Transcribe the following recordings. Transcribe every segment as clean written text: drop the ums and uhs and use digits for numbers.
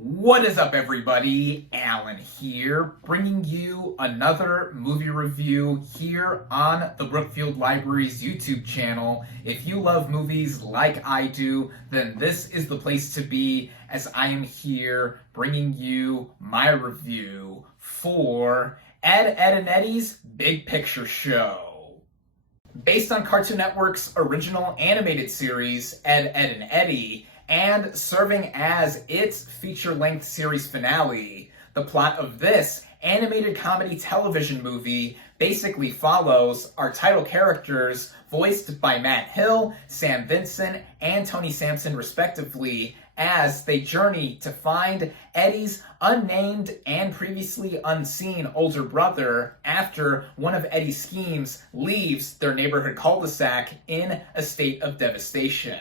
What is up, everybody? Alan here, bringing you another movie review here on the Brookfield Library's YouTube channel. If you love movies like I do, then this is the place to be, as I am here bringing you my review for Ed, and Eddy's Big Picture Show. Based on Cartoon Network's original animated series, Ed, and Eddy, and serving as its feature-length series finale, the plot of this animated comedy television movie basically follows our title characters, voiced by Matt Hill, Sam Vincent, and Tony Sampson respectively, as they journey to find Eddy's unnamed and previously unseen older brother after one of Eddy's schemes leaves their neighborhood cul-de-sac in a state of devastation.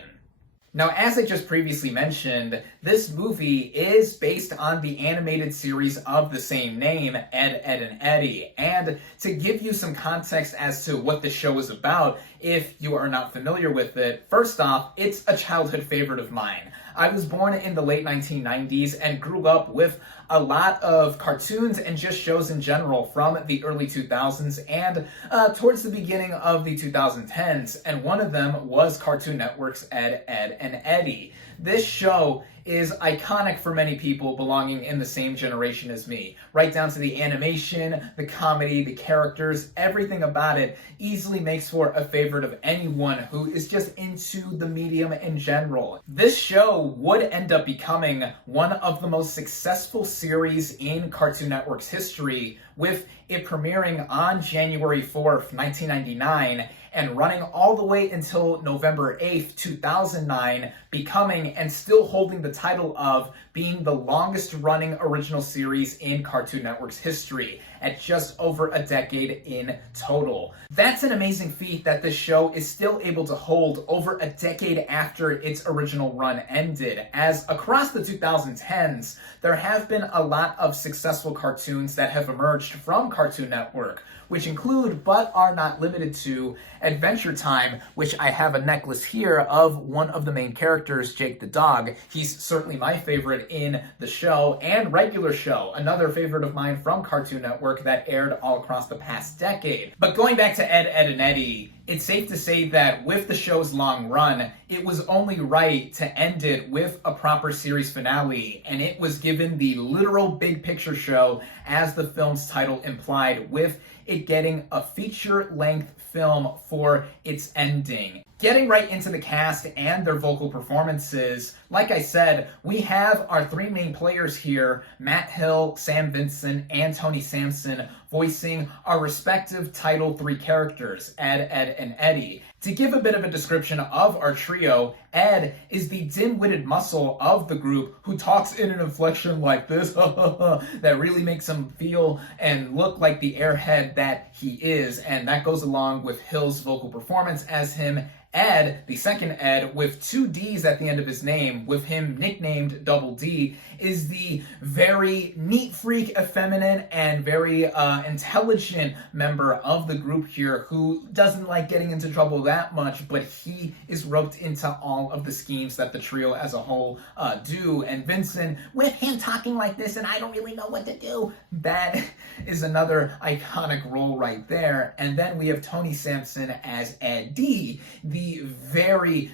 Now, as I just previously mentioned, this movie is based on the animated series of the same name, Ed, and Eddy. And to give you some context as to what the show is about, if you are not familiar with it, first off, it's a childhood favorite of mine. I was born in the late 1990s and grew up with a lot of cartoons and just shows in general from the early 2000s and towards the beginning of the 2010s, and one of them was Cartoon Network's Ed, and Eddy. This show is iconic for many people belonging in the same generation as me. Right down to the animation, the comedy, the characters, everything about it easily makes for a favorite of anyone who is just into the medium in general. This show would end up becoming one of the most successful series in Cartoon Network's history, with it premiering on January 4th, 1999, and running all the way until November 8th, 2009, becoming and still holding the title of being the longest running original series in Cartoon Network's history, at just over a decade in total. That's an amazing feat that this show is still able to hold over a decade after its original run ended, as across the 2010s, there have been a lot of successful cartoons that have emerged from Cartoon Network, which include, but are not limited to, Adventure Time, which I have a necklace here of one of the main characters, Jake the dog. He's certainly my favorite in the show, and Regular Show, another favorite of mine from Cartoon Network that aired all across the past decade. But going back to Ed, and Eddy, it's safe to say that with the show's long run, it was only right to end it with a proper series finale, and it was given the literal Big Picture Show, as the film's title implied, with it getting a feature-length film for its ending. Getting right into the cast and their vocal performances, like I said, we have our three main players here, Matt Hill, Sam Vincent, and Tony Sampson, voicing our respective title three characters, Ed, and Eddy. To give a bit of a description of our trio, Ed is the dim-witted muscle of the group who talks in an inflection like this, that really makes him feel and look like the airhead that he is, and that goes along with Hill's vocal performance as him. Ed, the second Ed, with two D's at the end of his name, with him nicknamed Double D, is the very neat freak, effeminate, and very intelligent member of the group here, who doesn't like getting into trouble that much, but he is roped into all of the schemes that the trio as a whole do. And Vincent, with him talking like this and I don't really know what to do, that is another iconic role right there. And then we have Tony Sampson as Eddy, the very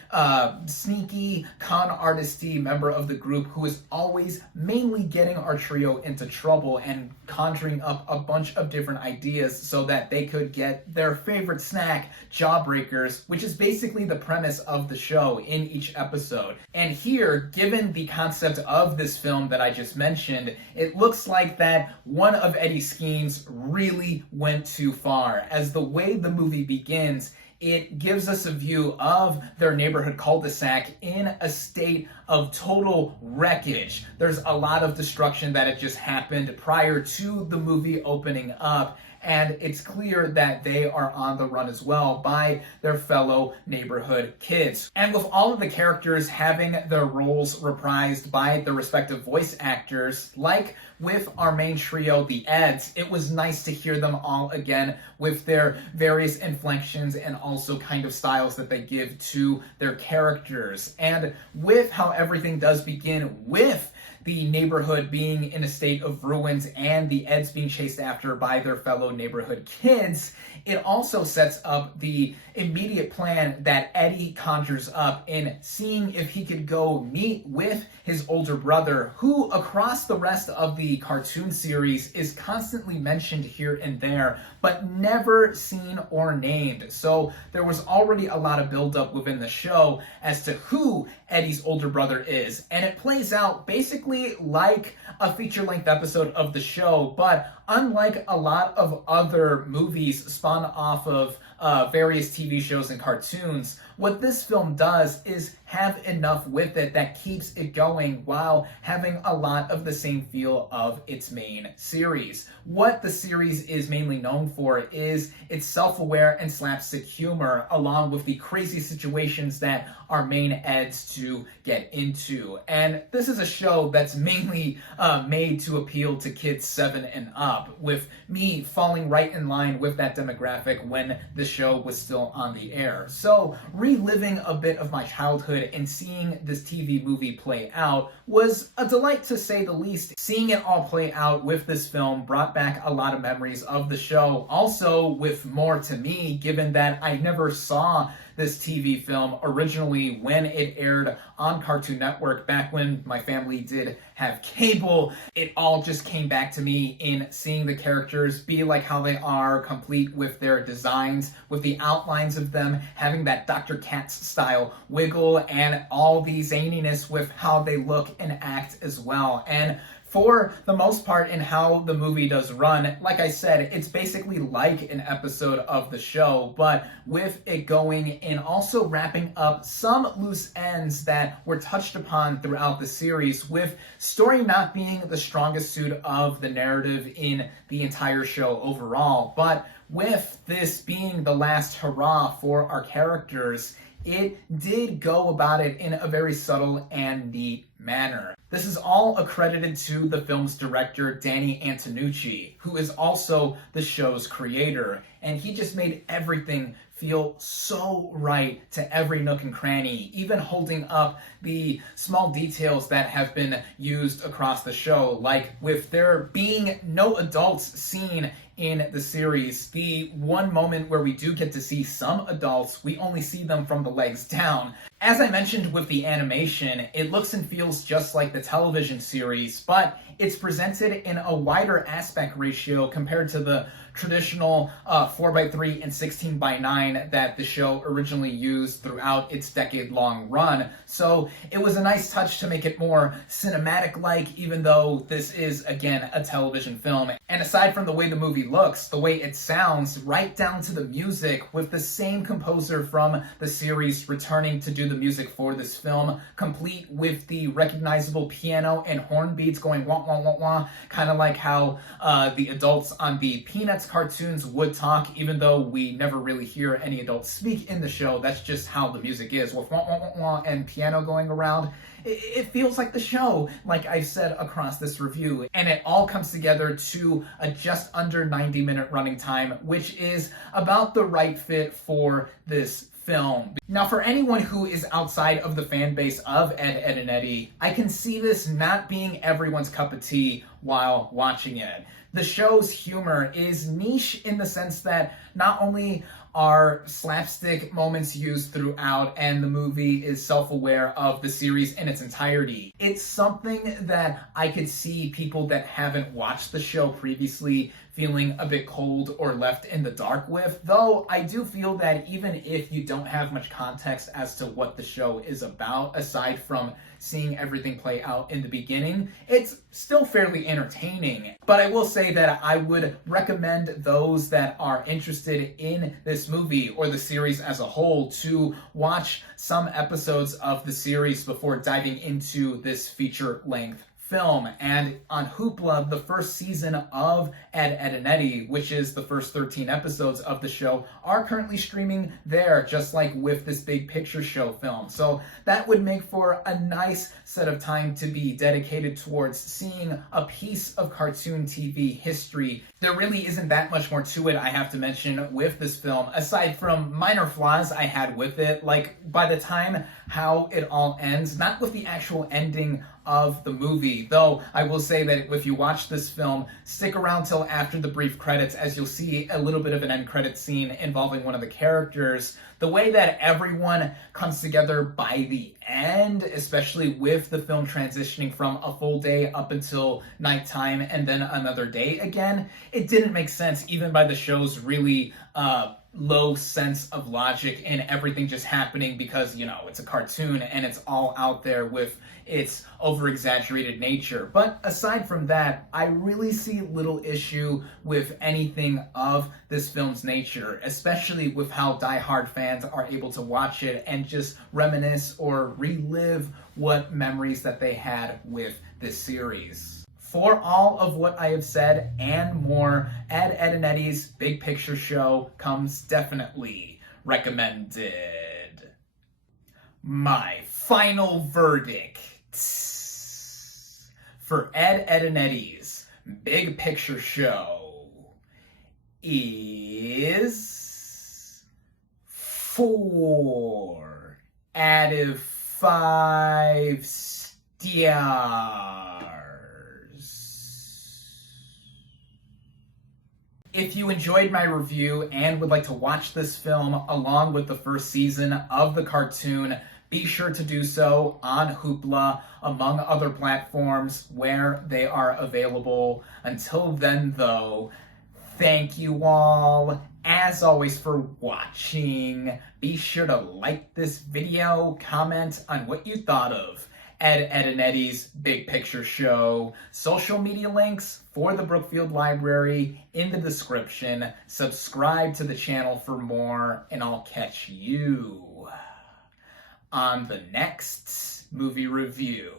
sneaky, con artisty member of the group who is always mainly getting our trio into trouble and conjuring up a bunch of different ideas so that they could get their favorite snack, Jawbreakers, which is basically the premise of the show in each episode. And here, given the concept of this film that I just mentioned, it looks like that one of Eddy's schemes really went too far, as the way the movie begins, it gives us a view of their neighborhood cul-de-sac in a state of total wreckage. There's a lot of destruction that had just happened prior to the movie opening up, and it's clear that they are on the run as well by their fellow neighborhood kids. And with all of the characters having their roles reprised by their respective voice actors, like with our main trio, the Eds, it was nice to hear them all again with their various inflections and also kind of styles that they give to their characters. And with how everything does begin with the neighborhood being in a state of ruins and the Eds being chased after by their fellow neighborhood kids, it also sets up the immediate plan that Eddy conjures up in seeing if he could go meet with his older brother, who across the rest of the cartoon series is constantly mentioned here and there, but never seen or named. So there was already a lot of buildup within the show as to who Eddy's older brother is. And it plays out basically like a feature-length episode of the show, but unlike a lot of other movies spun off of various TV shows and cartoons, what this film does is have enough with it that keeps it going while having a lot of the same feel of its main series. What the series is mainly known for is its self-aware and slapstick humor, along with the crazy situations that our main Eds to get into. And this is a show that's mainly made to appeal to kids 7 and up, with me falling right in line with that demographic when the show was still on the air. So reliving a bit of my childhood and seeing this TV movie play out was a delight, to say the least. Seeing it all play out with this film brought back a lot of memories of the show, also with more to me, given that I never saw this TV film originally when it aired on Cartoon Network back when my family did have cable. It all just came back to me in seeing the characters be like how they are, complete with their designs, with the outlines of them having that Dr. Katz style wiggle, and all the zaniness with how they look and act as well. And for the most part, in how the movie does run, like I said, it's basically like an episode of the show, but with it going and also wrapping up some loose ends that were touched upon throughout the series, with story not being the strongest suit of the narrative in the entire show overall. But with this being the last hurrah for our characters, it did go about it in a very subtle and neat manner. This is all accredited to the film's director, Danny Antonucci, who is also the show's creator, and he just made everything feel so right to every nook and cranny, even holding up the small details that have been used across the show, like with there being no adults seen in the series. The one moment where we do get to see some adults, we only see them from the legs down. As I mentioned with the animation, it looks and feels just like the television series, but it's presented in a wider aspect ratio compared to the traditional 4:3 and 16:9 that the show originally used throughout its decade-long run. So it was a nice touch to make it more cinematic-like, even though this is, again, a television film. And aside from the way the movie looks, the way it sounds, right down to the music, with the same composer from the series returning to do the music for this film, complete with the recognizable piano and horn beats going wah wah wah wah, kind of like how the adults on the Peanuts cartoons would talk, even though we never really hear any adults speak in the show. That's just how the music is, with wah wah wah wah and piano going around. It feels like the show, like I've said across this review, and it all comes together to a just under 90-minute running time, which is about the right fit for this film. Now, for anyone who is outside of the fan base of Ed, and Eddy, I can see this not being everyone's cup of tea while watching it. The show's humor is niche in the sense that not only are slapstick moments used throughout, and the movie is self-aware of the series in its entirety, it's something that I could see people that haven't watched the show previously feeling a bit cold or left in the dark with, though I do feel that even if you don't have much context as to what the show is about, aside from seeing everything play out in the beginning, it's still fairly entertaining. But I will say that I would recommend those that are interested in this movie or the series as a whole to watch some episodes of the series before diving into this feature-length film. And on Hoopla, the first season of Ed, and Eddy, which is the first 13 episodes of the show, are currently streaming there, just like with this big picture show film. So that would make for a nice set of time to be dedicated towards seeing a piece of cartoon TV history. There really isn't that much more to it, I have to mention, with this film, aside from minor flaws I had with it, like by the time how it all ends, not with the actual ending of the movie. Though I will say that if you watch this film, stick around till after the brief credits, as you'll see a little bit of an end credit scene involving one of the characters. The way that everyone comes together by the end, especially with the film transitioning from a full day up until nighttime and then another day again, it didn't make sense even by the show's really low sense of logic and everything just happening because, you know, it's a cartoon and it's all out there with its over-exaggerated nature. But aside from that, I really see little issue with anything of this film's nature, especially with how die-hard fans are able to watch it and just reminisce or relive what memories that they had with this series. For all of what I have said and more, Ed, and Eddy's Big Picture Show comes definitely recommended. My final verdict for Ed, and Eddy's Big Picture Show is 4 out of 5 stars. If you enjoyed my review and would like to watch this film along with the first season of the cartoon, be sure to do so on Hoopla, among other platforms where they are available. Until then, though, thank you all, as always, for watching. Be sure to like this video, comment on what you thought of Ed, and Eddy's Big Picture Show. Social media links for the Brookfield Library in the description. Subscribe to the channel for more, and I'll catch you on the next movie review.